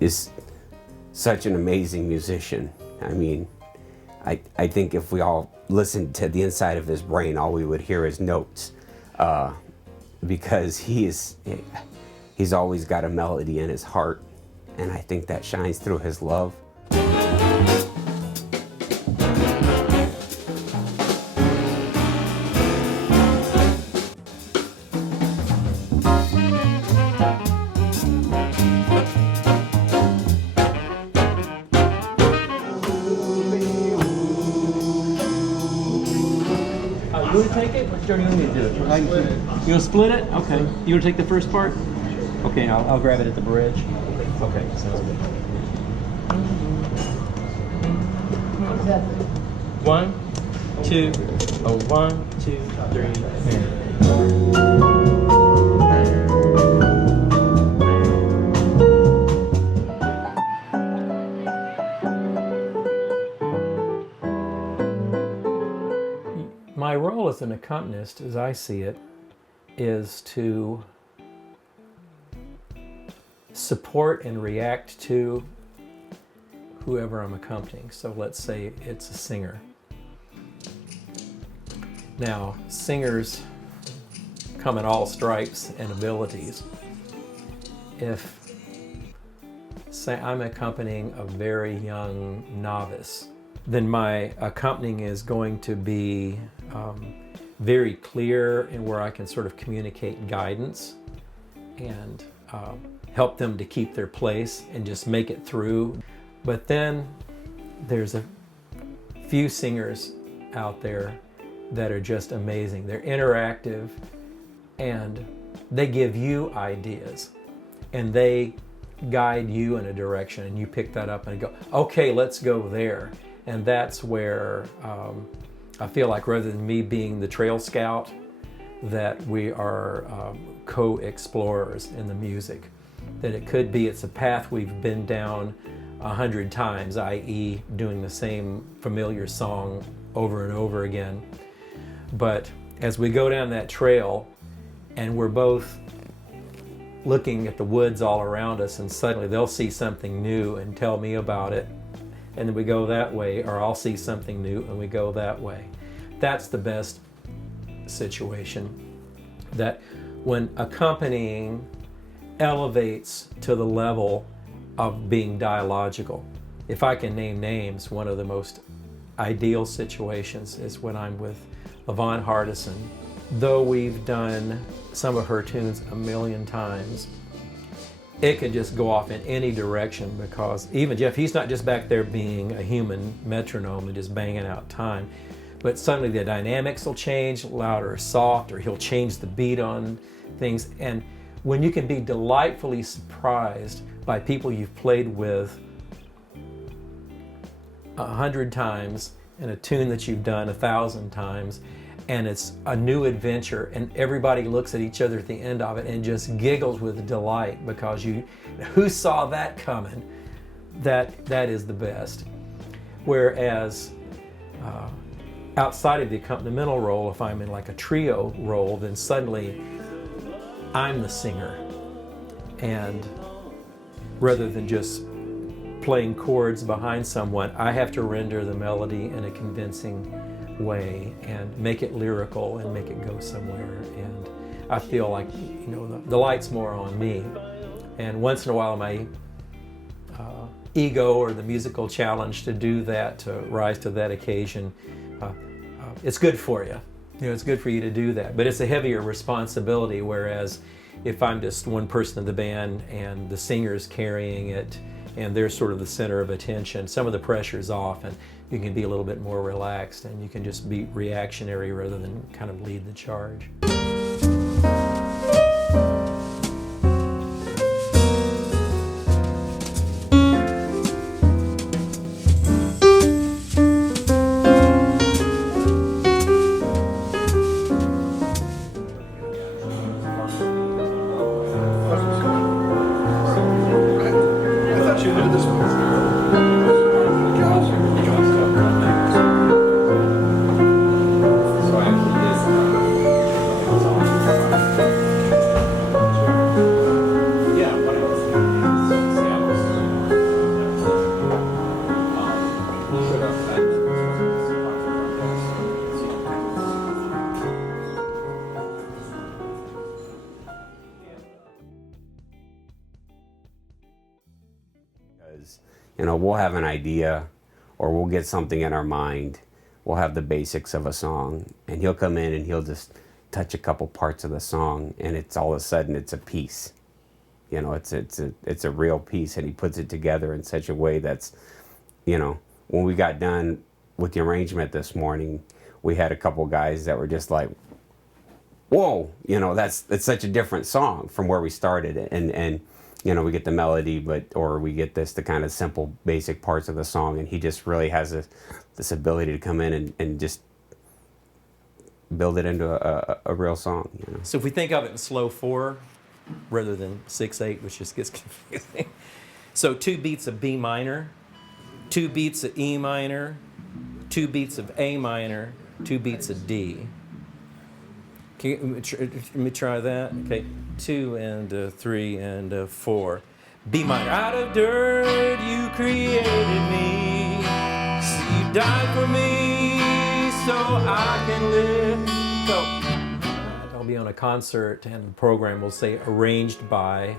is such an amazing musician. I mean, I think if we all listened to the inside of his brain, all we would hear is notes, because he's always got a melody in his heart, and I think that shines through his love. You want to take it? Which journey you want me to do it? You want to split it? Okay. You want to take the first part? Okay, I'll grab it at the bridge. Okay, sounds good. 1, 2, 1, 2, 3, My role as an accompanist, as I see it, is to support and react to whoever I'm accompanying. So let's say it's a singer. Now, singers come in all stripes and abilities. If, say, I'm accompanying a very young novice, then my accompanying is going to be very clear in where I can sort of communicate guidance and help them to keep their place and just make it through. But then there's a few singers out there that are just amazing. They're interactive and they give you ideas and they guide you in a direction, and you pick that up and go, okay, let's go there. And that's where I feel like, rather than me being the trail scout, that we are co-explorers in the music. That it could be it's a path we've been down 100 times, i.e. doing the same familiar song over and over again. But as we go down that trail and we're both looking at the woods all around us, and suddenly they'll see something new and tell me about it, and then we go that way, or I'll see something new and we go that way. That's the best situation. That when accompanying elevates to the level of being dialogical. If I can name names, one of the most ideal situations is when I'm with Yvonne Hardison. Though we've done some of her tunes a million times, it could just go off in any direction, because even Jeff, he's not just back there being a human metronome and just banging out time, but suddenly the dynamics will change, loud or soft, or he'll change the beat on things. And when you can be delightfully surprised by people you've played with 100 times in a tune that you've done 1,000 times, and it's a new adventure, and everybody looks at each other at the end of it and just giggles with delight, because who saw that coming? That is the best. Whereas outside of the accompanimental role, if I'm in like a trio role, then suddenly I'm the singer, and rather than just playing chords behind someone, I have to render the melody in a convincing way and make it lyrical and make it go somewhere. And I feel like, the light's more on me. And once in a while my ego or the musical challenge to do that, to rise to that occasion, it's good for you. It's good for you to do that, but it's a heavier responsibility. Whereas if I'm just one person in the band and the singer's carrying it and they're sort of the center of attention, some of the pressure's off and you can be a little bit more relaxed and you can just be reactionary rather than kind of lead the charge. You know, we'll have an idea or we'll get something in our mind. We'll have the basics of a song and he'll come in and he'll just touch a couple parts of the song and it's all of a sudden it's a piece. You know, it's a real piece and he puts it together in such a way that's, you know, when we got done with the arrangement this morning, we had a couple guys that were just like, whoa, you know, it's such a different song from where we started. And you know, we get the melody, or we get the kind of simple, basic parts of the song, and he just really has this ability to come in and just build it into a real song. You know? So if we think of it in slow 4 rather than 6/8, which just gets confusing. So 2 beats of B minor, 2 beats of E minor, 2 beats of A minor, 2 beats of D. Let me try that. Okay, 2 and 3 and 4. B minor. Out of dirt you created me. So you died for me so I can live. So I'll be on a concert and the program will say arranged by.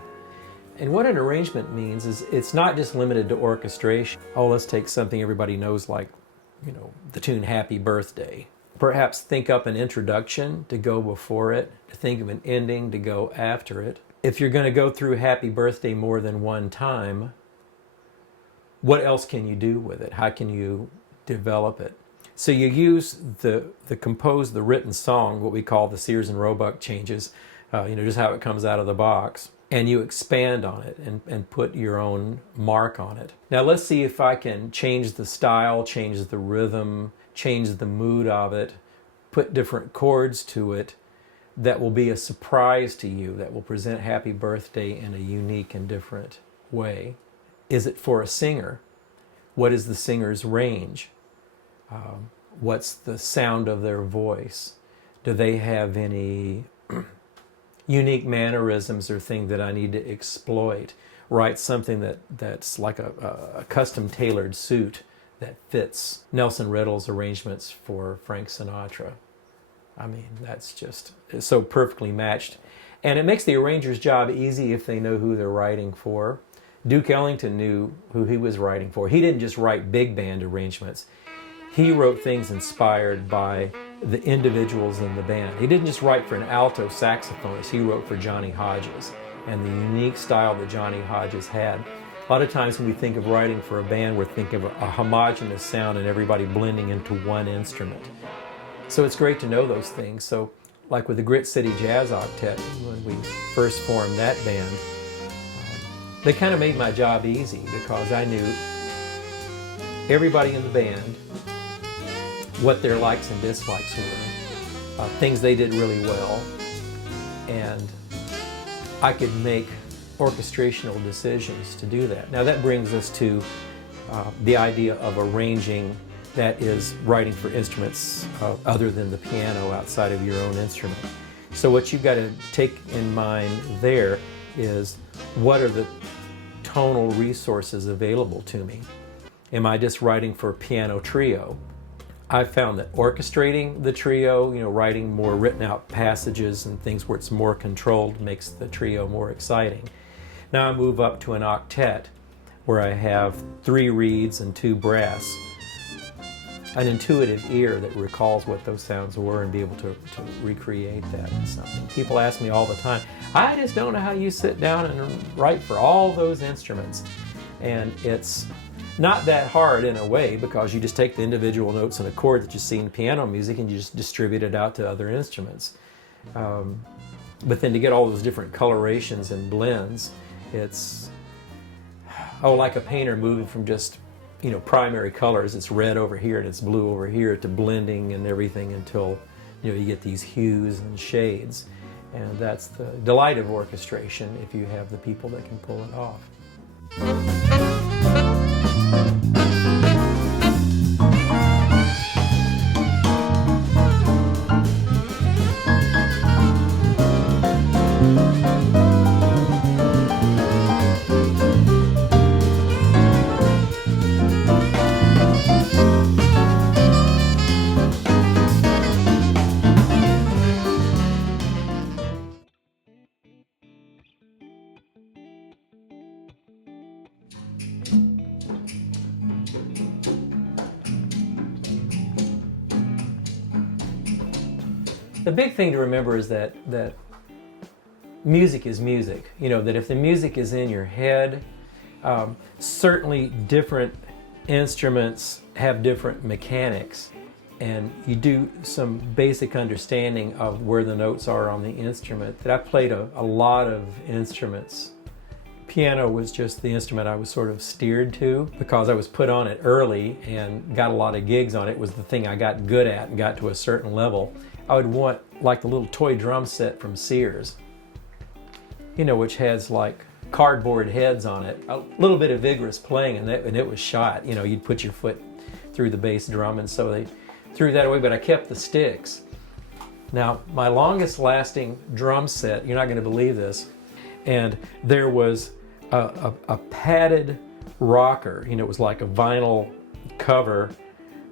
And what an arrangement means is it's not just limited to orchestration. Oh, let's take something everybody knows, like, you know, the tune Happy Birthday. Perhaps think up an introduction to go before it, to think of an ending to go after it. If you're going to go through Happy Birthday more than one time, what else can you do with it? How can you develop it? So you use the written song, what we call the Sears and Roebuck changes, you know, just how it comes out of the box, and you expand on it and put your own mark on it. Now let's see if I can change the style, change the rhythm, change the mood of it, put different chords to it that will be a surprise to you, that will present Happy Birthday in a unique and different way. Is it for a singer? What is the singer's range? What's the sound of their voice? Do they have any unique mannerisms or thing that I need to exploit? Write something that's like a custom tailored suit that fits Nelson Riddle's arrangements for Frank Sinatra. I mean, that's just so perfectly matched. And it makes the arranger's job easy if they know who they're writing for. Duke Ellington knew who he was writing for. He didn't just write big band arrangements. He wrote things inspired by the individuals in the band. He didn't just write for an alto saxophonist. He wrote for Johnny Hodges and the unique style that Johnny Hodges had. A lot of times when we think of writing for a band, we're thinking of a homogeneous sound and everybody blending into one instrument. So it's great to know those things. So like with the Grit City Jazz Octet, when we first formed that band, they kind of made my job easy because I knew everybody in the band, what their likes and dislikes were, things they did really well, and I could make orchestrational decisions to do that. Now that brings us to the idea of arranging, that is writing for instruments other than the piano, outside of your own instrument. So what you've got to take in mind there is, what are the tonal resources available to me? Am I just writing for a piano trio? I've found that orchestrating the trio, you know, writing more written out passages and things where it's more controlled makes the trio more exciting. Now I move up to an octet where I have 3 reeds and 2 brass. An intuitive ear that recalls what those sounds were and be able to recreate that and something. People ask me all the time, I just don't know how you sit down and write for all those instruments. And it's not that hard in a way, because you just take the individual notes and a chord that you see in piano music and you just distribute it out to other instruments. But then to get all those different colorations and blends, it's like a painter moving from just, you know, primary colors, it's red over here and it's blue over here, to blending and everything until, you know, you get these hues and shades. And that's the delight of orchestration, if you have the people that can pull it off. The big thing to remember is that music is music. You know, that if the music is in your head, certainly different instruments have different mechanics, and you do some basic understanding of where the notes are on the instrument. That I played a lot of instruments. Piano was just the instrument I was sort of steered to because I was put on it early and got a lot of gigs on it. It was the thing I got good at and got to a certain level. I would want like the little toy drum set from Sears, you know, which has like cardboard heads on it, a little bit of vigorous playing, and it was shot. You know, you'd put your foot through the bass drum, and so they threw that away, but I kept the sticks. Now, my longest lasting drum set, you're not going to believe this, and there was a padded rocker. You know, it was like a vinyl cover.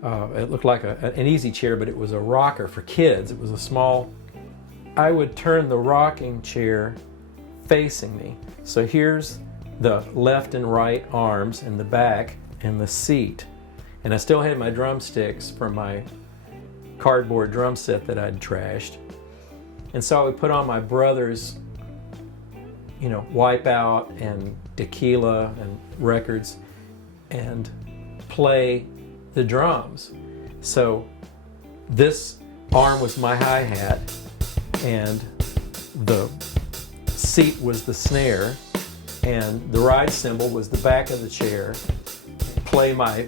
It looked like an easy chair, but it was a rocker for kids. It was a small. I would turn the rocking chair facing me. So here's the left and right arms and the back and the seat. And I still had my drumsticks from my cardboard drum set that I'd trashed. And so I would put on my brother's, you know, Wipeout and Tequila and records and play the drums. So this arm was my hi-hat and the seat was the snare and the ride cymbal was the back of the chair. Play my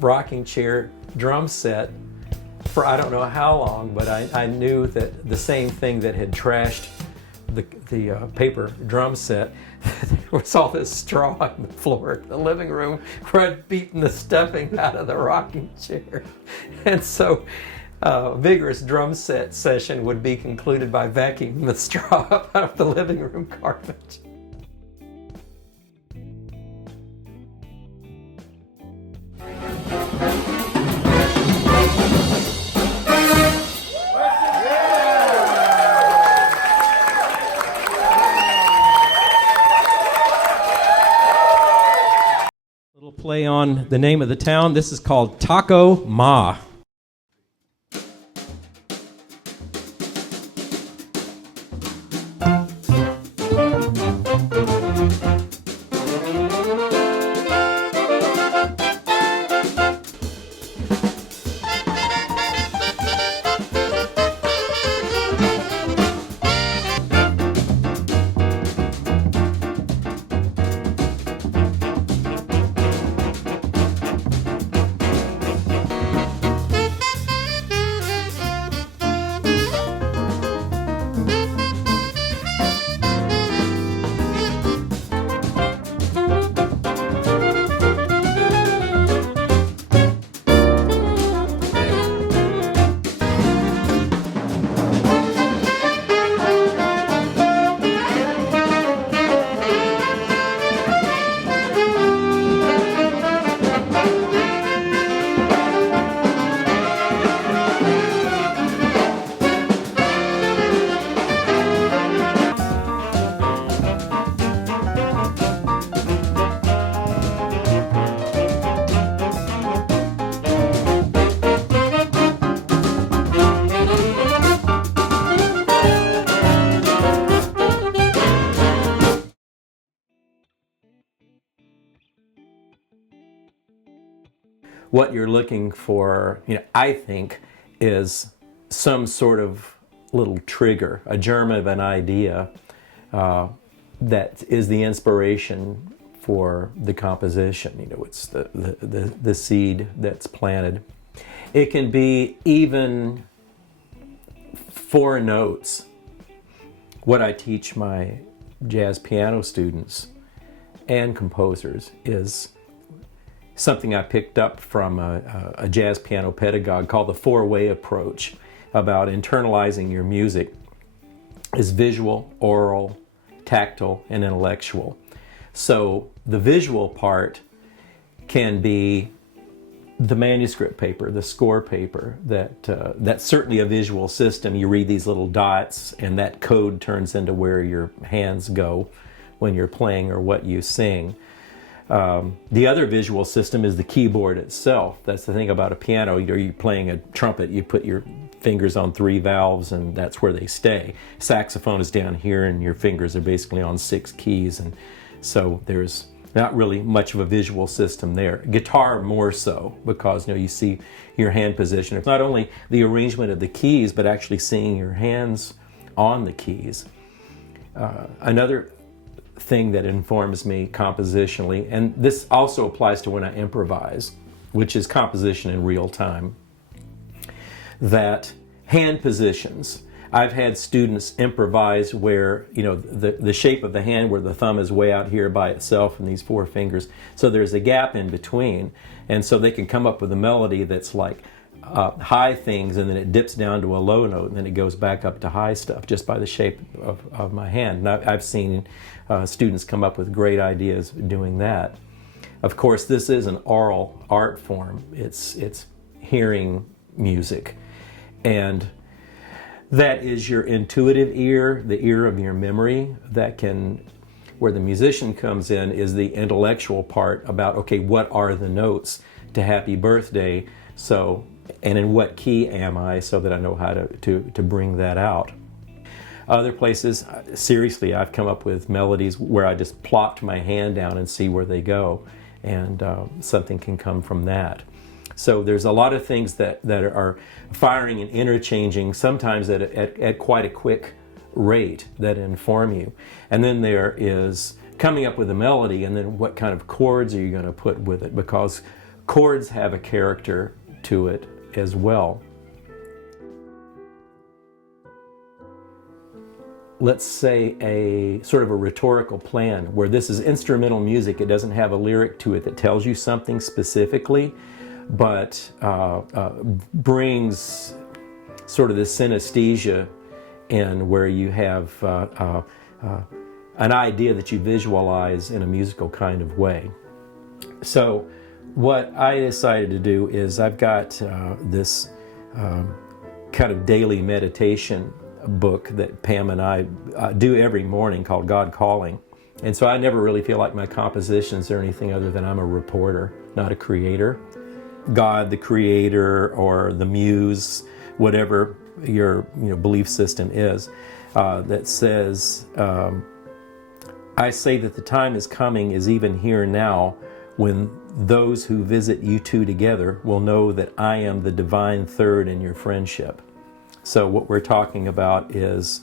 rocking chair drum set for I don't know how long, but I knew that the same thing that had trashed the paper drum set, there was all this straw on the floor in the living room where I'd beaten the stuffing out of the rocking chair. And so vigorous drum set session would be concluded by vacuuming the straw up out of the living room carpet. Little play on the name of the town. This is called Taco Ma. What you're looking for, you know, I think, is some sort of little trigger, a germ of an idea that is the inspiration for the composition. You know, it's the seed that's planted. It can be even 4 notes. What I teach my jazz piano students and composers is something I picked up from a jazz piano pedagogue called the 4-way approach about internalizing your music is visual, oral, tactile, and intellectual. So the visual part can be the manuscript paper, the score paper, that's certainly a visual system. You read these little dots and that code turns into where your hands go when you're playing or what you sing. The other visual system is the keyboard itself. That's the thing about a piano. You're playing a trumpet, you put your fingers on 3 valves and that's where they stay. Saxophone is down here and your fingers are basically on 6 keys, and so there's not really much of a visual system there. Guitar more so, because you see your hand position. It's not only the arrangement of the keys, but actually seeing your hands on the keys. Another thing that informs me compositionally, and this also applies to when I improvise, which is composition in real time, that hand positions. I've had students improvise where, the shape of the hand where the thumb is way out here by itself and these 4 fingers. So there's a gap in between. And so they can come up with a melody that's like high things, and then it dips down to a low note, and then it goes back up to high stuff just by the shape of my hand. And I've seen students come up with great ideas doing that. Of course, this is an oral art form. It's hearing music. And that is your intuitive ear, the ear of your memory. Where the musician comes in is the intellectual part about, okay, what are the notes to Happy Birthday? So, and in what key am I, so that I know how to bring that out. Other places, seriously, I've come up with melodies where I just plopped my hand down and see where they go, and something can come from that. So there's a lot of things that are firing and interchanging, sometimes at quite a quick rate, that inform you. And then there is coming up with a melody, and then what kind of chords are you going to put with it, because chords have a character to it as well. Let's say a sort of a rhetorical plan where this is instrumental music. It doesn't have a lyric to it that tells you something specifically, but brings sort of this synesthesia in, where you have an idea that you visualize in a musical kind of way. So what I decided to do is I've got this kind of daily meditation book that Pam and I do every morning, called God Calling. And so I never really feel like my compositions are anything other than I'm a reporter, not a creator. God, the creator, or the muse, whatever your belief system is, that says, I say that the time is coming, is even here now, when those who visit you two together will know that I am the divine third in your friendship. So what we're talking about is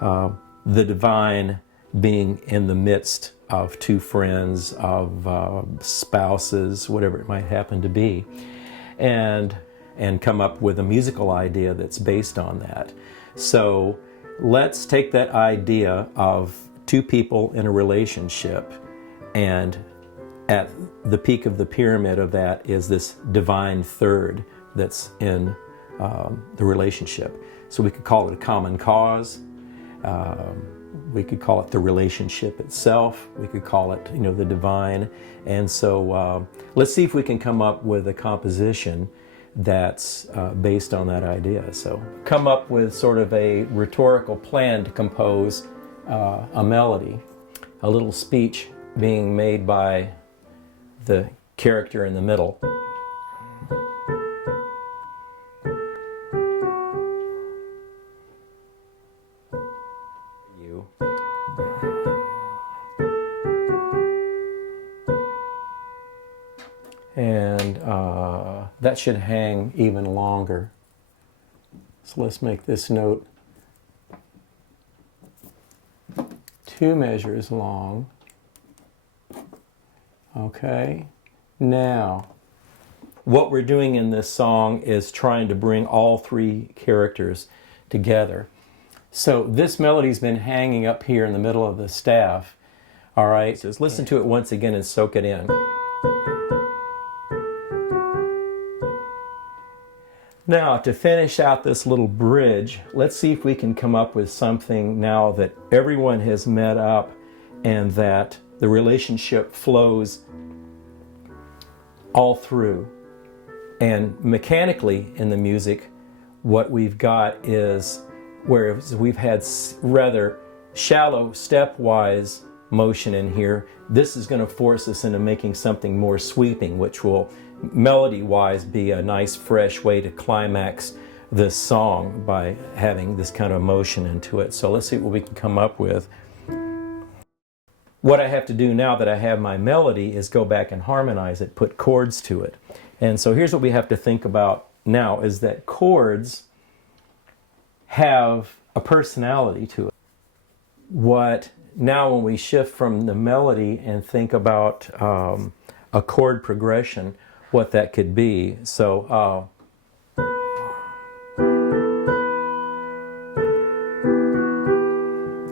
the divine being in the midst of 2 friends, of spouses, whatever it might happen to be, and come up with a musical idea that's based on that. So let's take that idea of 2 people in a relationship, and at the peak of the pyramid of that is this divine third that's in the relationship. So we could call it a common cause. We could call it the relationship itself. We could call it, the divine. And so let's see if we can come up with a composition that's based on that idea. So come up with sort of a rhetorical plan to compose a melody, a little speech being made by the character in the middle. And that should hang even longer. So let's make this note 2 measures long. Okay. Now, what we're doing in this song is trying to bring all 3 characters together. So this melody's been hanging up here in the middle of the staff. All right, so listen to it once again and soak it in. Now, to finish out this little bridge, let's see if we can come up with something now that everyone has met up, and that the relationship flows all through. And mechanically in the music, what we've got is, whereas we've had rather shallow stepwise motion in here. This is going to force us into making something more sweeping, which will melody-wise be a nice fresh way to climax this song by having this kind of motion into it. So let's see what we can come up with. What I have to do now that I have my melody is go back and harmonize it, put chords to it. And so here's what we have to think about now, is that chords have a personality to it. What now when we shift from the melody and think about a chord progression, what that could be. So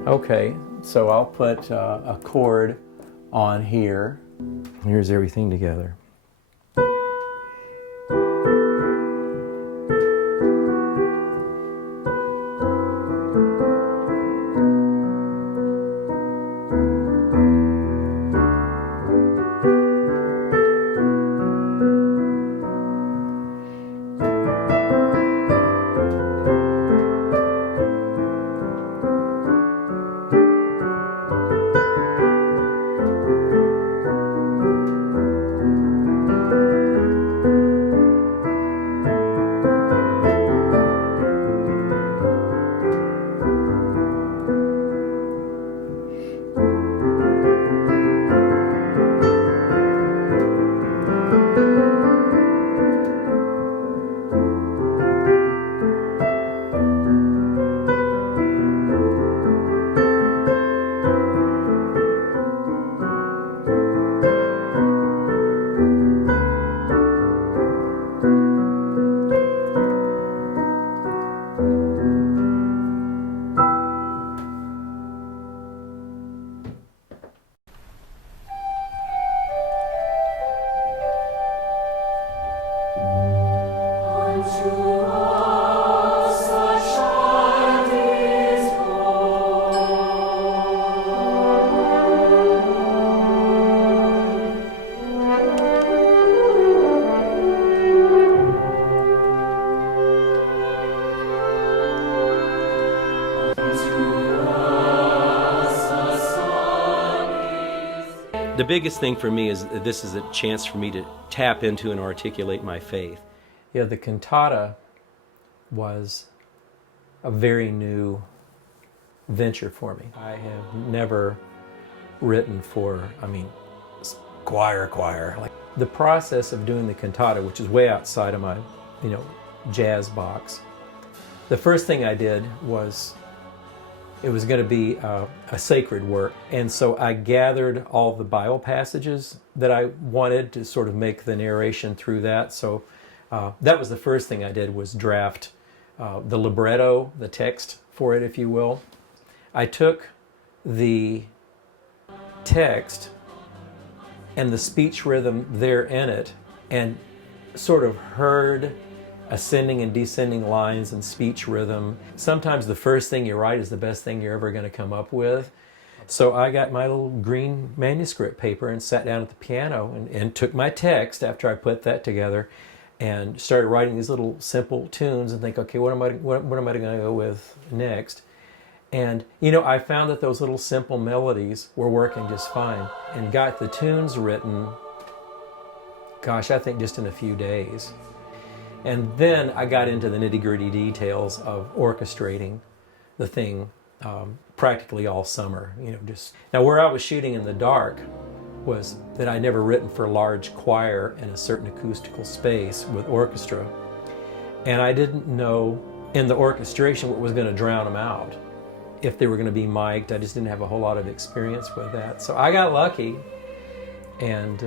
okay, so I'll put a chord on here. Here's everything together. The biggest thing for me is that this is a chance for me to tap into and articulate my faith. Yeah, the cantata was a very new venture for me. I have never written for, choir. Like the process of doing the cantata, which is way outside of my, jazz box. The first thing I did was, it was going to be a sacred work. And so I gathered all the Bible passages that I wanted to sort of make the narration through that. So that was the first thing I did, was draft the libretto, the text for it, if you will. I took the text and the speech rhythm there in it and sort of heard ascending and descending lines and speech rhythm. Sometimes the first thing you write is the best thing you're ever going to come up with. So I got my little green manuscript paper and sat down at the piano and took my text after I put that together and started writing these little simple tunes and think, okay, what am I going to go with next? And I found that those little simple melodies were working just fine, and got the tunes written, gosh, I think just in a few days. And then I got into the nitty-gritty details of orchestrating the thing practically all summer. Now where I was shooting in the dark was that I'd never written for a large choir in a certain acoustical space with orchestra, and I didn't know in the orchestration what was going to drown them out. If they were going to be mic'd, I just didn't have a whole lot of experience with that. So I got lucky and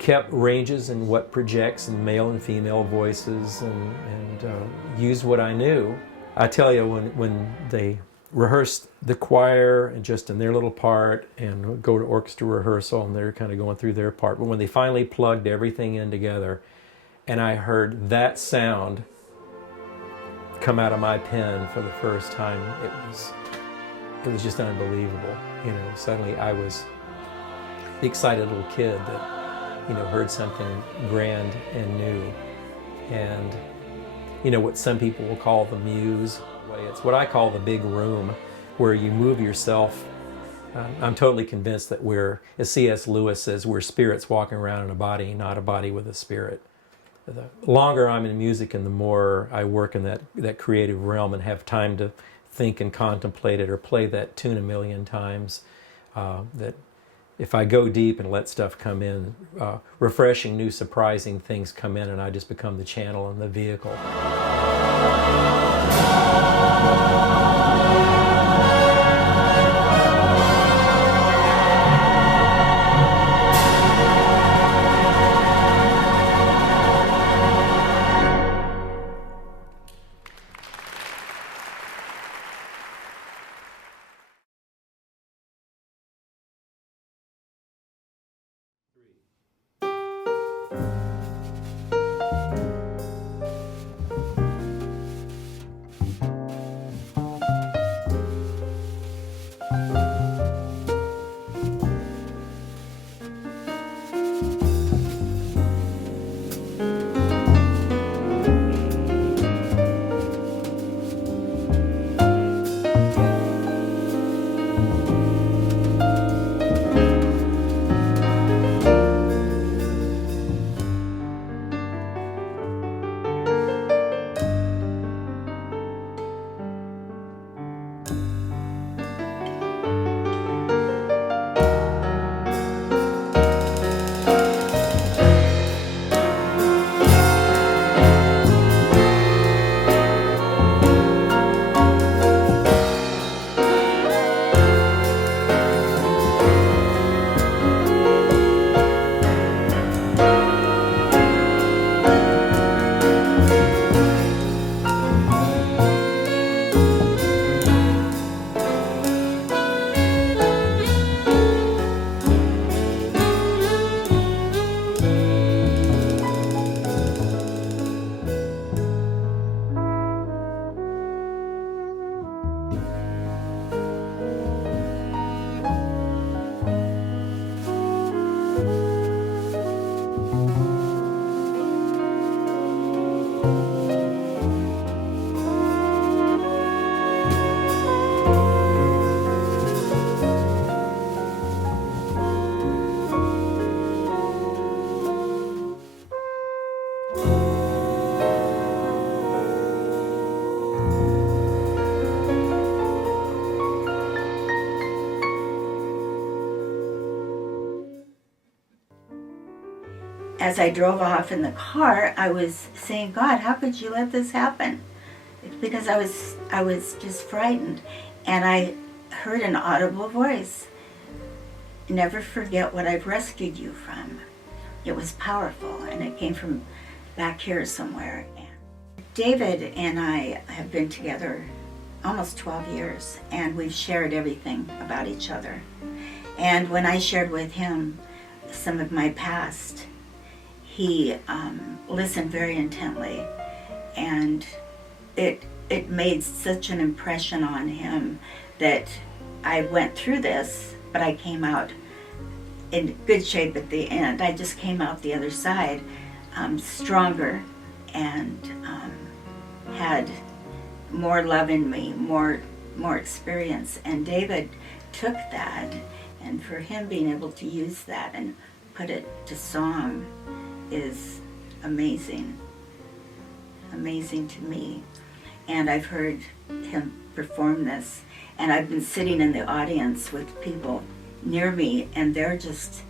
kept ranges and what projects and male and female voices and used what I knew. I tell you, when they rehearsed the choir and just in their little part and go to orchestra rehearsal and they're kind of going through their part, but when they finally plugged everything in together and I heard that sound come out of my pen for the first time, it was just unbelievable. Suddenly I was the excited little kid that heard something grand and new. And what some people will call the muse. It's what I call the big room, where you move yourself I'm totally convinced that we're, as C.S. Lewis says, we're spirits walking around in a body, not a body with a spirit. The longer I'm in music and the more I work in that creative realm and have time to think and contemplate it or play that tune a million times, that if I go deep and let stuff come in, refreshing, new, surprising things come in, and I just become the channel and the vehicle. As I drove off in the car, I was saying, God, how could you let this happen? It's because I was just frightened. And I heard an audible voice. Never forget what I've rescued you from. It was powerful, and it came from back here somewhere. David and I have been together almost 12 years, and we've shared everything about each other. And when I shared with him some of my past, he listened very intently, and it made such an impression on him that I went through this, but I came out in good shape at the end. I just came out the other side stronger and had more love in me, more experience. And David took that, and for him being able to use that and put it to song is amazing to me. And I've heard him perform this, and I've been sitting in the audience with people near me, and they're just,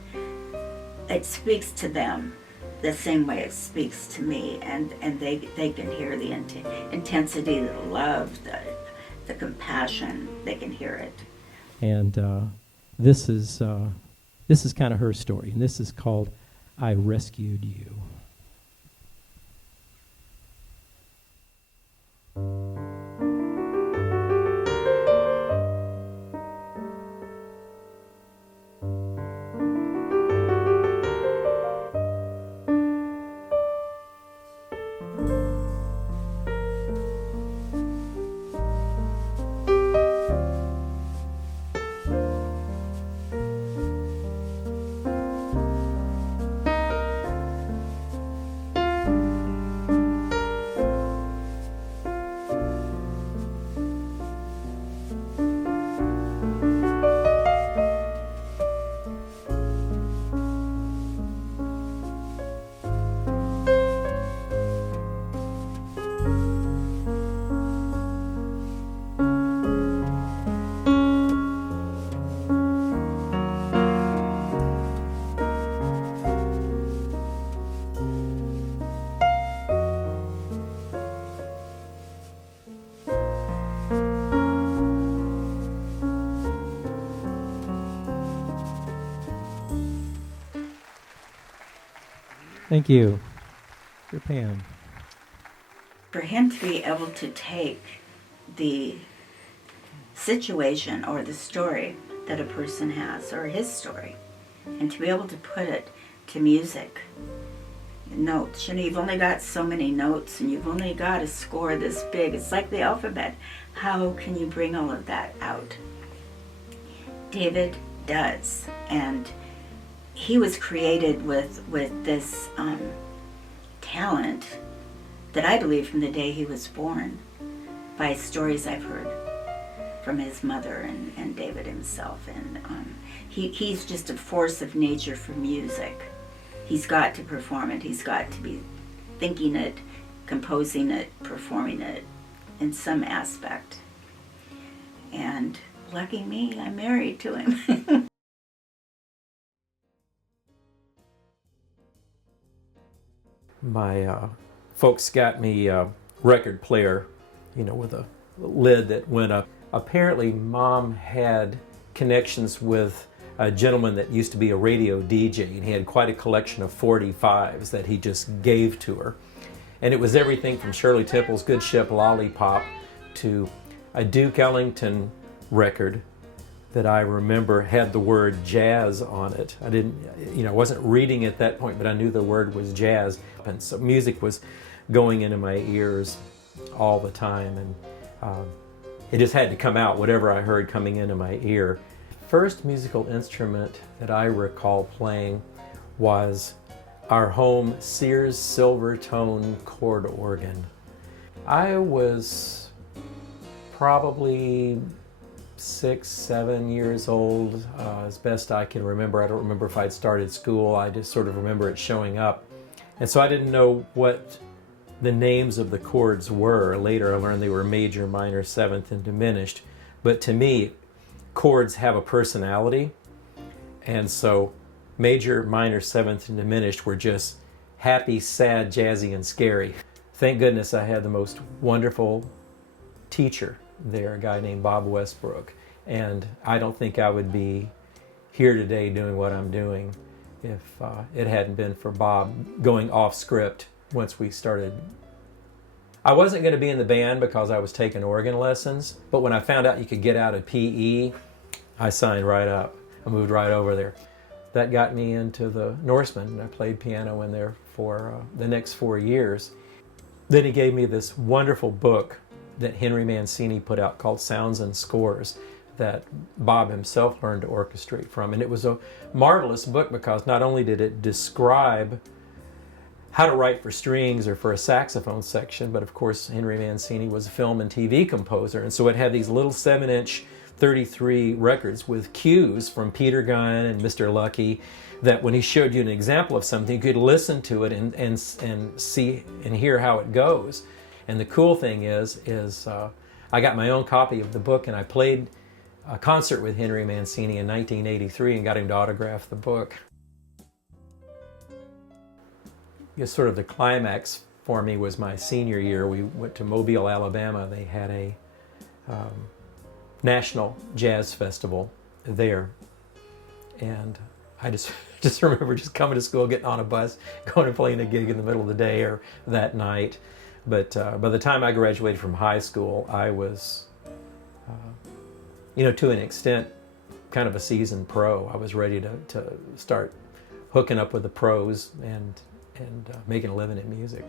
it speaks to them the same way it speaks to me, and they can hear the intensity, the love, the compassion. They can hear it. And this is kind of her story, and this is called I Rescued You. Thank you. Your Pam. For him to be able to take the situation or the story that a person has, or his story, and to be able to put it to music, notes. You know, you've only got so many notes, and you've only got a score this big. It's like the alphabet. How can you bring all of that out? David does, and he was created with this talent that I believe from the day he was born, by stories I've heard from his mother and David himself. And he's just a force of nature for music. He's got to perform it. He's got to be thinking it, composing it, performing it in some aspect. And lucky me, I'm married to him. My folks got me a record player, you know, with a lid that went up. Apparently, Mom had connections with a gentleman that used to be a radio DJ, and he had quite a collection of 45s that he just gave to her. And it was everything from Shirley Temple's Good Ship Lollipop to a Duke Ellington record that I remember had the word jazz on it. I didn't, you know, I wasn't reading at that point, but I knew the word was jazz. And so music was going into my ears all the time, and it just had to come out, whatever I heard coming into my ear. First musical instrument that I recall playing was our home Sears Silvertone chord organ. I was probably 6, 7 years old, as best I can remember. I don't remember if I'd started school. I just sort of remember it showing up. And so I didn't know what the names of the chords were. Later I learned they were major, minor, seventh, and diminished. But to me, chords have a personality. And so major, minor, seventh, and diminished were just happy, sad, jazzy, and scary. Thank goodness I had the most wonderful teacher there, a guy named Bob Westbrook. And I don't think I would be here today doing what I'm doing if it hadn't been for Bob going off script once we started. I wasn't going to be in the band because I was taking organ lessons, but when I found out you could get out of PE, I signed right up. I moved right over there. That got me into the Norsemen, and I played piano in there for the next 4 years. Then he gave me this wonderful book that Henry Mancini put out called Sounds and Scores that Bob himself learned to orchestrate from. And it was a marvelous book because not only did it describe how to write for strings or for a saxophone section, but of course Henry Mancini was a film and TV composer, and so it had these little 7-inch 33 records with cues from Peter Gunn and Mr. Lucky that when he showed you an example of something, you could listen to it and see and hear how it goes. And the cool thing is I got my own copy of the book, and I played a concert with Henry Mancini in 1983 and got him to autograph the book. Sort of the climax for me was my senior year. We went to Mobile, Alabama. They had a national jazz festival there, and I just remember just coming to school, getting on a bus, going and playing a gig in the middle of the day or that night. But by the time I graduated from high school, I was, to an extent, kind of a seasoned pro. I was ready to start hooking up with the pros and making a living in music.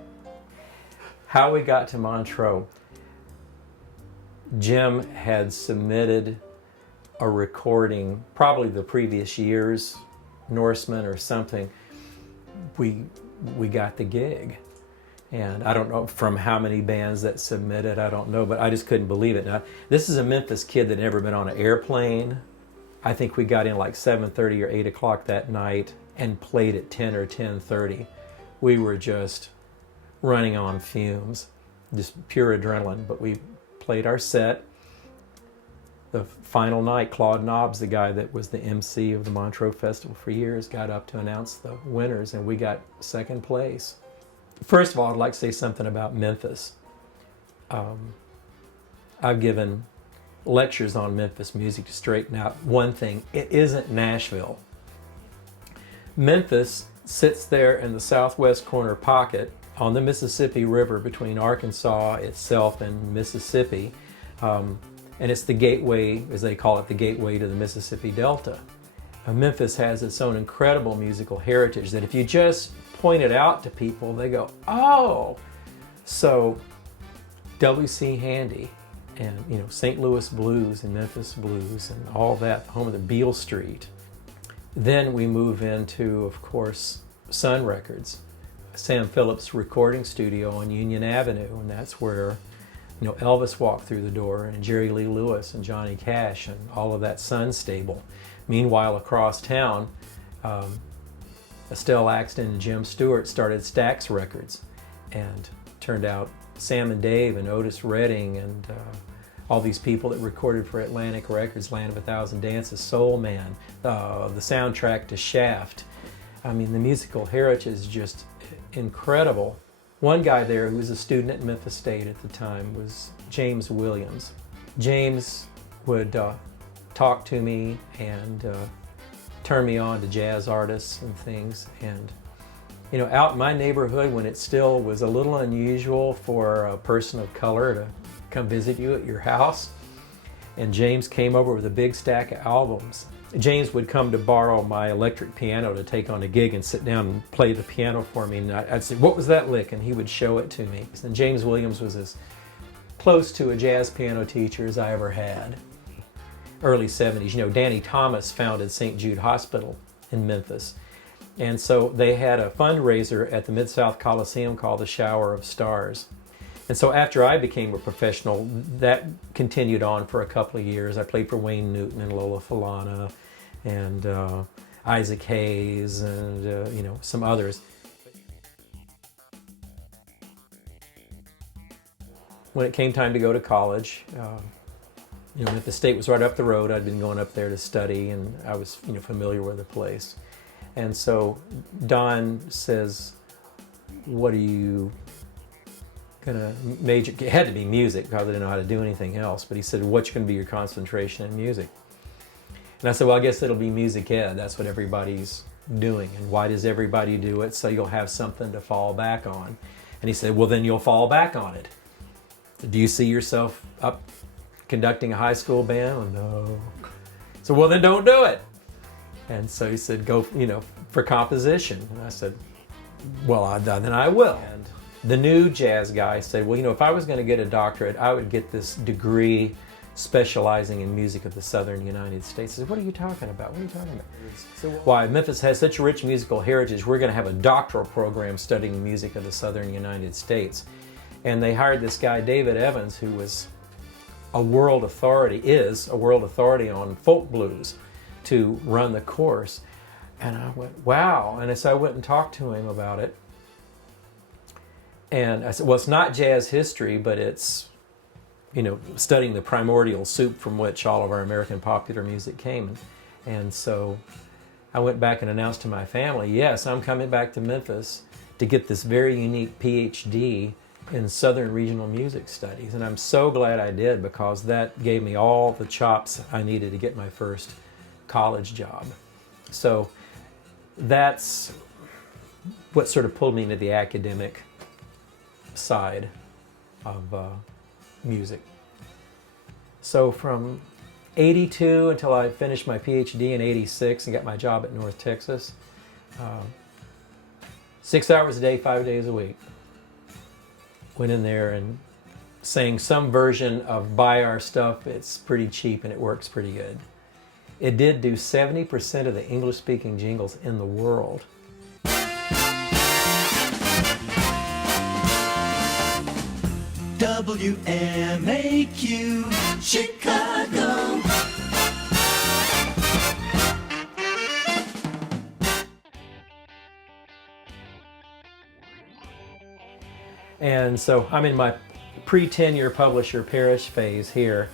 How we got to Montreux, Jim had submitted a recording, probably the previous year's Norseman or something. We got the gig. And I don't know from how many bands that submitted, I don't know, but I just couldn't believe it. Now, this is a Memphis kid that had never been on an airplane. I think we got in like 7:30 or 8 o'clock that night and played at 10 or 10:30. We were just running on fumes, just pure adrenaline, but we played our set. The final night, Claude Nobbs, the guy that was the MC of the Montreux Festival for years, got up to announce the winners, and we got second place. First of all, I'd like to say something about Memphis. I've given lectures on Memphis music to straighten out one thing. It isn't Nashville. Memphis sits there in the southwest corner pocket on the Mississippi River between Arkansas itself and Mississippi. And it's the gateway, as they call it, the gateway to the Mississippi Delta. Memphis has its own incredible musical heritage that if you just point it out to people, they go, oh! So W.C. Handy and St. Louis blues and Memphis blues and all that, the home of the Beale Street. Then we move into, of course, Sun Records, Sam Phillips recording studio on Union Avenue, and that's where Elvis walked through the door, and Jerry Lee Lewis and Johnny Cash and all of that Sun stable. Meanwhile, across town, Estelle Axton and Jim Stewart started Stax Records, and turned out Sam and Dave and Otis Redding and all these people that recorded for Atlantic Records, Land of a Thousand Dances, Soul Man, the soundtrack to Shaft. I mean, the musical heritage is just incredible. One guy there who was a student at Memphis State at the time was James Williams. James would talk to me and turn me on to jazz artists and things. And out in my neighborhood, when it still was a little unusual for a person of color to come visit you at your house, and James came over with a big stack of albums. James would come to borrow my electric piano to take on a gig and sit down and play the piano for me, and I'd say, what was that lick? And he would show it to me. And James Williams was as close to a jazz piano teacher as I ever had. Early 70s. Danny Thomas founded St. Jude Hospital in Memphis. And so they had a fundraiser at the Mid-South Coliseum called the Shower of Stars. And so after I became a professional, that continued on for a couple of years. I played for Wayne Newton and Lola Falana and Isaac Hayes and some others. When it came time to go to college, Memphis State was right up the road. I'd been going up there to study, and I was familiar with the place. And so Don says, what are you gonna major? It had to be music because I didn't know how to do anything else. But he said, what's going to be your concentration in music? And I said, well, I guess it'll be music ed. That's what everybody's doing. And why does everybody do it? So you'll have something to fall back on. And he said, well, then you'll fall back on it. Do you see yourself up conducting a high school band? Oh, no. So, well, then don't do it. And so he said, go, for composition. And I said, well, then I will. And the new jazz guy said, well, if I was going to get a doctorate, I would get this degree specializing in music of the Southern United States. I said, what are you talking about? What are you talking about? So, why, Memphis has such a rich musical heritage, we're going to have a doctoral program studying music of the Southern United States. And they hired this guy, David Evans, who was a world authority, is a world authority on folk blues, to run the course. And I went, wow. And so I went and talked to him about it. And I said, well, it's not jazz history, but it's, studying the primordial soup from which all of our American popular music came. And so I went back and announced to my family, yes, I'm coming back to Memphis to get this very unique PhD in Southern Regional Music Studies. And I'm so glad I did, because that gave me all the chops I needed to get my first college job. So that's what sort of pulled me into the academic side of music. So from 82 until I finished my PhD in 86 and got my job at North Texas, 6 hours a day, 5 days a week. Went in there and sang some version of Buy Our Stuff. It's pretty cheap and it works pretty good. It did do 70% of the English-speaking jingles in the world. WMAQ Chicago. And so I'm in my pre-tenure publisher parish phase here,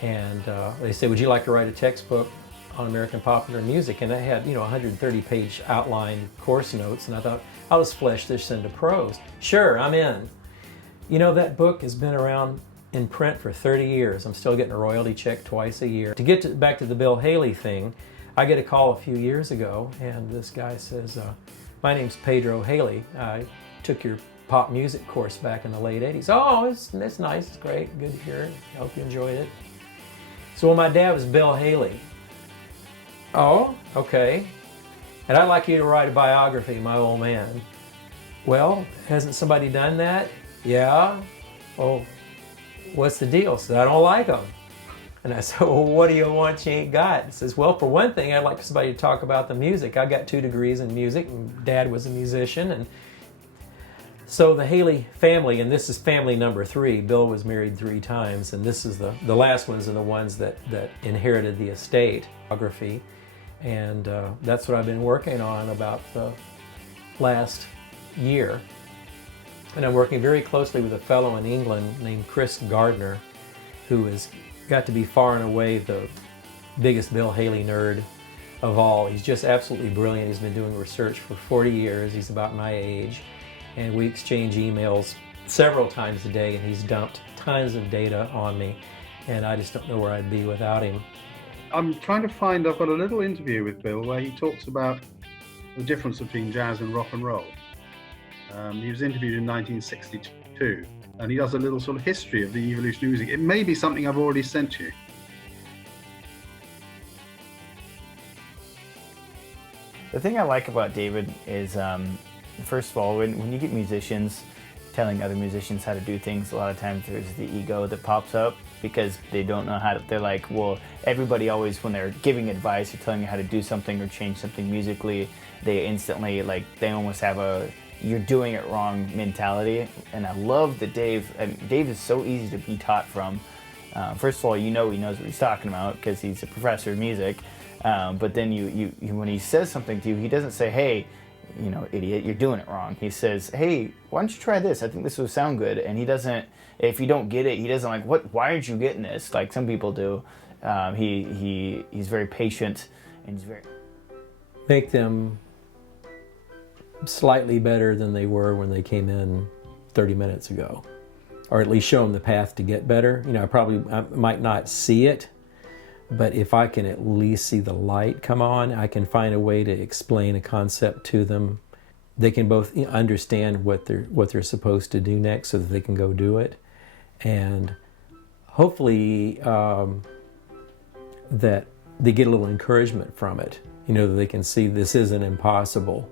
and they said, would you like to write a textbook on American popular music? And I had 130-page outline course notes, and I thought, I'll just flesh this into prose. Sure, I'm in. That book has been around in print for 30 years. I'm still getting a royalty check twice a year. To get back to the Bill Haley thing, I get a call a few years ago, and this guy says, My name's Pedro Haley. I took your pop music course back in the late 80s. Oh, it's nice, it's great, good to hear it. I hope you enjoyed it. So well, my dad was Bill Haley. Oh, okay. And I'd like you to write a biography, my old man. Well, hasn't somebody done that? Yeah. Well, what's the deal? Said, I don't like them. And I said, well, what do you want you ain't got? He says, well, for one thing, I'd like somebody to talk about the music. I got 2 degrees in music, and Dad was a musician. And so the Haley family, and this is family number 3. Bill was married 3 times, and this is the last ones are the ones that inherited the estate. Biography. And that's what I've been working on about the last year. And I'm working very closely with a fellow in England named Chris Gardner, who has got to be far and away the biggest Bill Haley nerd of all. He's just absolutely brilliant. He's been doing research for 40 years. He's about my age. And we exchange emails several times a day, and he's dumped tons of data on me. And I just don't know where I'd be without him. I'm trying to find, I've got a little interview with Bill where he talks about the difference between jazz and rock and roll. He was interviewed in 1962, and he does a little sort of history of the evolution of music. It may be something I've already sent you. The thing I like about David is, first of all, when you get musicians telling other musicians how to do things, a lot of times there's the ego that pops up because they don't know how to, they're like, well, everybody always, when they're giving advice or telling you how to do something or change something musically, they instantly, like, they almost have a, you're doing it wrong mentality. And I love that Dave is so easy to be taught from. First of all, you know he knows what he's talking about because he's a professor of music. But then you when he says something to you, he doesn't say, hey, you know, idiot, you're doing it wrong. He says, hey, why don't you try this? I think this will sound good. And he doesn't, if you don't get it, he doesn't like, why aren't you getting this? Like some people do. He's very patient and he's very... Make them slightly better than they were when they came in 30 minutes ago. Or at least show them the path to get better. You know, I might not see it, but if I can at least see the light come on, I can find a way to explain a concept to them. They can both understand what they're supposed to do next so that they can go do it. And hopefully that they get a little encouragement from it. You know, that they can see this isn't impossible,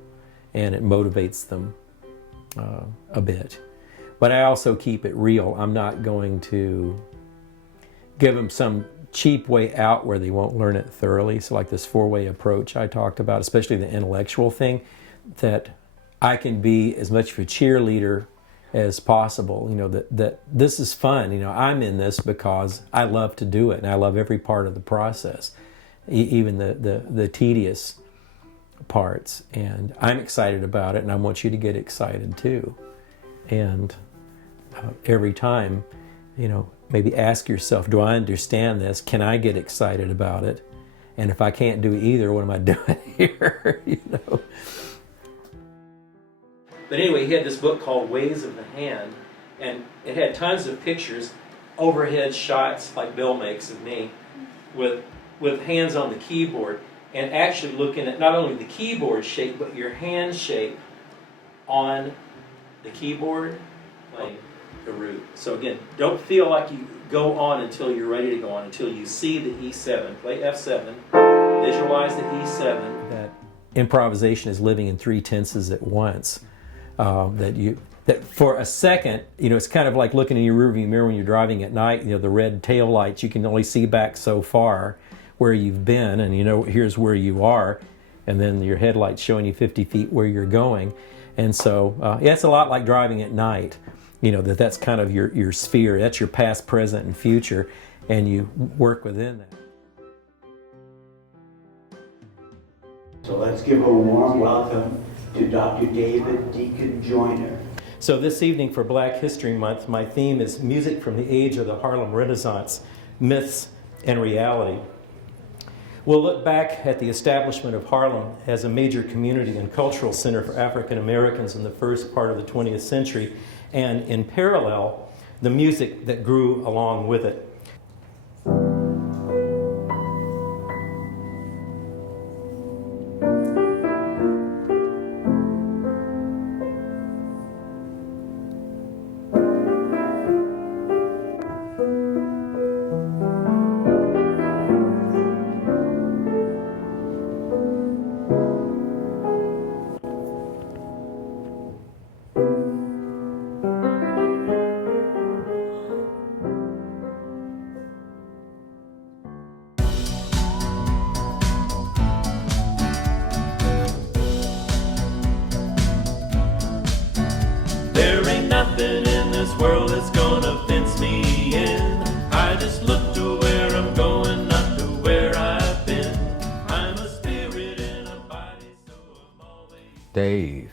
and it motivates them a bit. But I also keep it real. I'm not going to give them some cheap way out where they won't learn it thoroughly. So like this 4-way approach I talked about, especially the intellectual thing, that I can be as much of a cheerleader as possible. You know, that this is fun. You know, I'm in this because I love to do it, and I love every part of the process, even the tedious parts. And I'm excited about it, and I want you to get excited too. And every time, you know, maybe ask yourself, do I understand this? Can I get excited about it? And if I can't do either, what am I doing here? You know. But anyway, he had this book called Ways of the Hand, and it had tons of pictures, overhead shots like Bill makes of me, with hands on the keyboard, and actually looking at not only the keyboard shape, but your hand shape on the keyboard, playing the root. So again, don't feel like you go on until you're ready to go on, until you see the E7. Play F7, visualize the E7. That improvisation is living in 3 tenses at once. That for a second, you know, it's kind of like looking in your rearview mirror when you're driving at night. You know, the red tail lights, you can only see back so far where you've been, and you know, here's where you are, and then your headlights showing you 50 feet where you're going. And so, yeah, it's a lot like driving at night. You know, that's kind of your sphere. That's your past, present, and future, and you work within that. So let's give a warm welcome to Dr. David Deacon Joyner. So this evening for Black History Month, my theme is music from the age of the Harlem Renaissance, myths and reality. We'll look back at the establishment of Harlem as a major community and cultural center for African Americans in the first part of the 20th century, and in parallel, the music that grew along with it. world is gonna fence me in. I just look to where I'm going, not to where I've been. I'm a spirit in a body, so I'm always... Dave,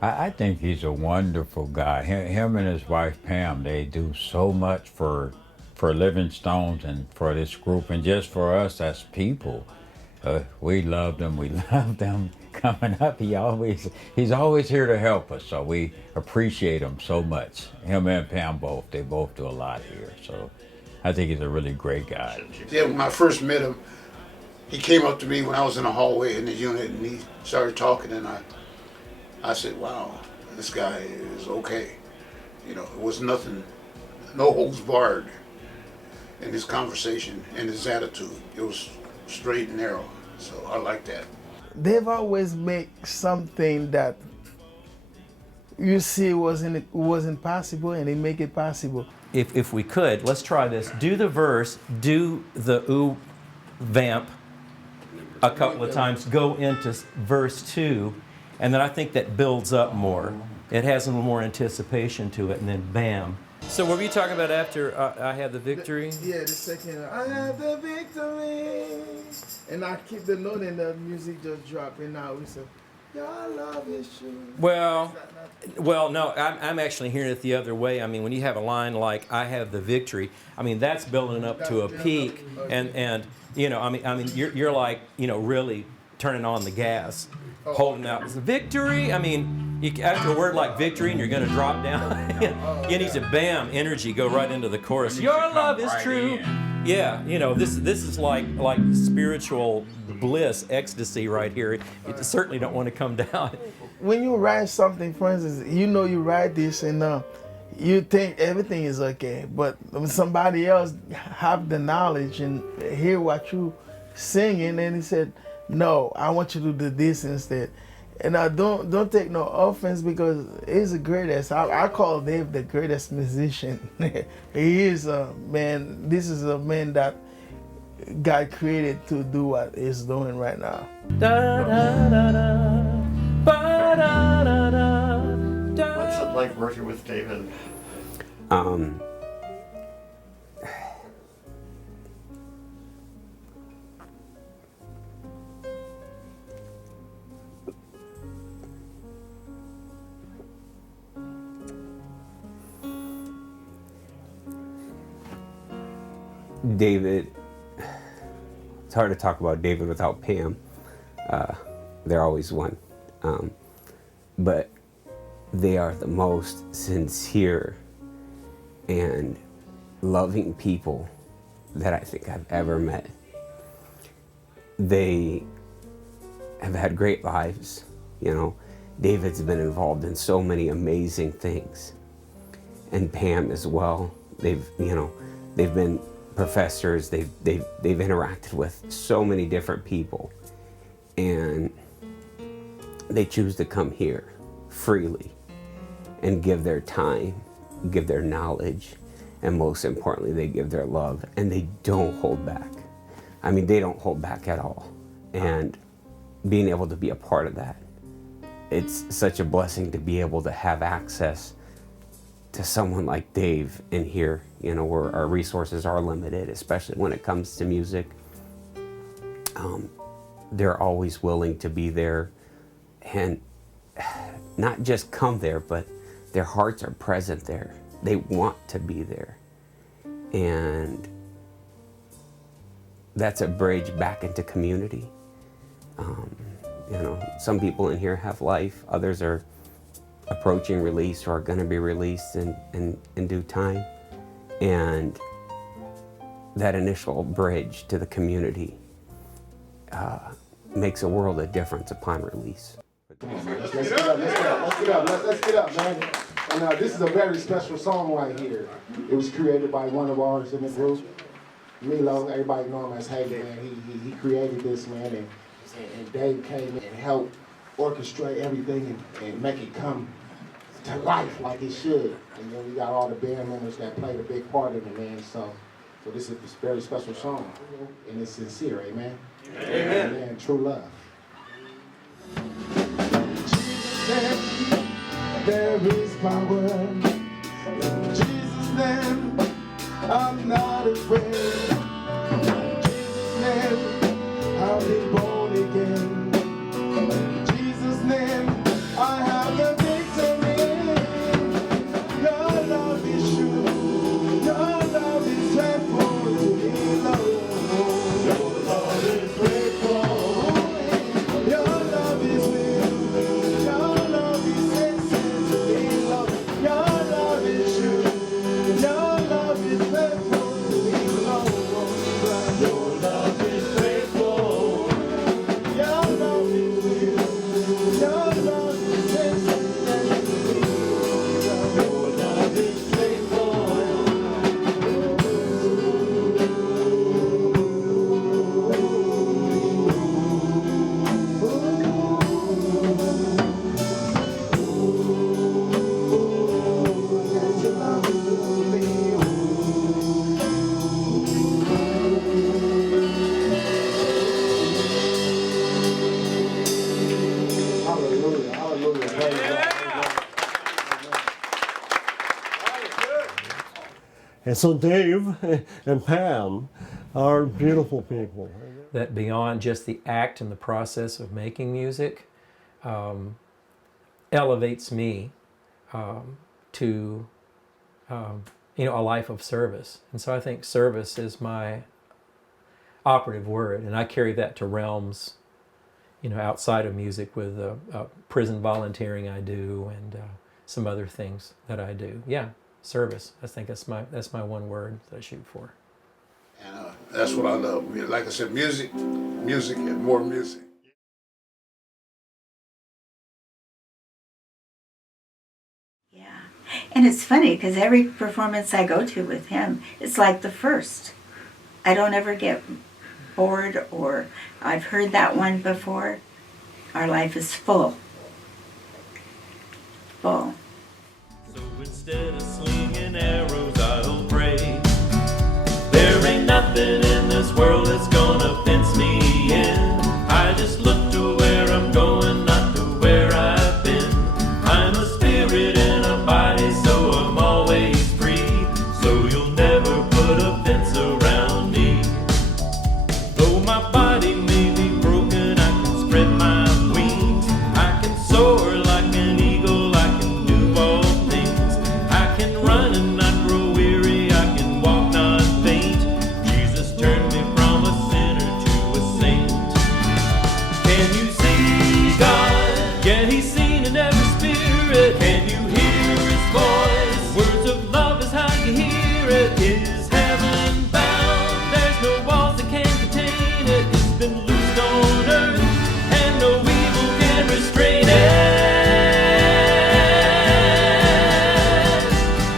I think he's a wonderful guy. Him and his wife Pam, they do so much for Living Stones and for this group and just for us as people. We love them. We love them coming up. He's always here to help us. So we appreciate him so much. Him and Pam both. They both do a lot here. So I think he's a really great guy. Yeah, when I first met him, he came up to me when I was in the hallway in the unit, and he started talking, and I said, "Wow, this guy is okay." You know, it was nothing, no holds barred in his conversation and his attitude. It was straight and narrow. So I like that. They've always make something that you see wasn't possible, and they make it possible. If we could, let's try this. Do the verse, do the ooh vamp a couple of times, go into verse 2, and then I think that builds up more. It has a little more anticipation to it, and then bam. So what were you talking about after I had the victory? The second, I have the victory. And I keep the note and the music just dropping now. We say, your love is true. Well, no, I'm actually hearing it the other way. I mean, when you have a line like "I have the victory," I mean that's building up to a peak, and you know, I mean, you're like, you know, really turning on the gas, holding out the victory. I mean, after a word like victory, and you're going to drop down, you need to bam energy go right into the chorus. Your love is true. Yeah, you know, this is like spiritual bliss, ecstasy right here. You certainly don't want to come down. When you write something, for instance, you know you write this and you think everything is okay, but when somebody else have the knowledge and hear what you singing, and he said, "No, I want you to do this instead." And I don't take no offense because he's the greatest. I call Dave the greatest musician. He is a man. This is a man that God created to do what he's doing right now. Da, da, da, da, ba, da, da, da, da. What's it like working with David? David, it's hard to talk about David without Pam. They're always one. But they are the most sincere and loving people that I think I've ever met. They have had great lives. You know, David's been involved in so many amazing things. And Pam as well. They've been professors, they've interacted with so many different people, and they choose to come here freely and give their time, give their knowledge, and most importantly, they give their love, and they don't hold back. I mean, they don't hold back at all. And being able to be a part of that, it's such a blessing to be able to have access to someone like Dave in here, you know, where our resources are limited, especially when it comes to music. They're always willing to be there and not just come there, but their hearts are present there. They want to be there. And that's a bridge back into community. You know, some people in here have life, others are approaching release or are going to be released in due time. And that initial bridge to the community makes a world of difference upon release. Let's get up, man. And this is a very special song right here. It was created by one of ours in the group, Milo. Everybody know him as Hey, man. He created this, man, and Dave came and helped orchestrate everything and make it come to life like it should. And then we got all the band members that played a big part in it, man. So this is a very special song, and it's sincere, amen? Amen. Amen. True love. there is power in Jesus' name. I'm not afraid. In Jesus' name, I've been born again. In Jesus' name, I have the victory. Your love is true. Your love is faithful to me, Lord. Your love is faithful. Your love is real. Your love is excellent to me, Lord. Your love is true. Your love is faithful to me, Lord. Your love is faithful. Your love is real. Your love is excellent to me, Lord. Your love is faithful. Hallelujah, hallelujah. Praise God. And so Dave and Pam are beautiful people. That beyond just the act and the process of making music elevates me to a life of service. And so I think service is my operative word, and I carry that to realms outside of music with prison volunteering I do and some other things that I do. Yeah, service. I think that's my one word that I shoot for. And that's what I love. Like I said, music, and more music. Yeah. And it's funny because every performance I go to with him, it's like the first. I don't ever get bored or I've heard that one before. Our life is full. Full. So instead of slinging arrows, I'll pray. There ain't nothing in this world that's gonna fence me in. I just look to where I'm going, not to where I've been. I'm a spirit in a body, so I'm always free. So you'll never put a fence around me. Though my body may be broken, I can spread my wings. I can soar like an eagle, I can do all things. I can run and not grow weary, I can walk, not faint. Jesus turned me from a sinner to a saint. Can you see God? Yeah, He's seen in every spirit. Can you hear His voice? Words of love is how you hear it. Is heaven bound? There's no walls that can contain it. It's been loosed on earth, and no evil can restrain it.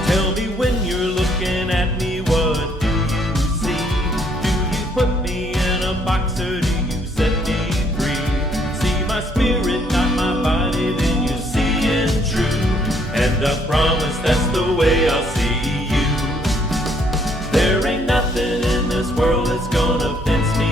Tell me when you're looking at me, what do you see? Do you put me in a box or do you set me free? See my spirit, not my body, then you're seeing true. And I promise that's the way I'll see you. There ain't nothing in this world that's gonna fence me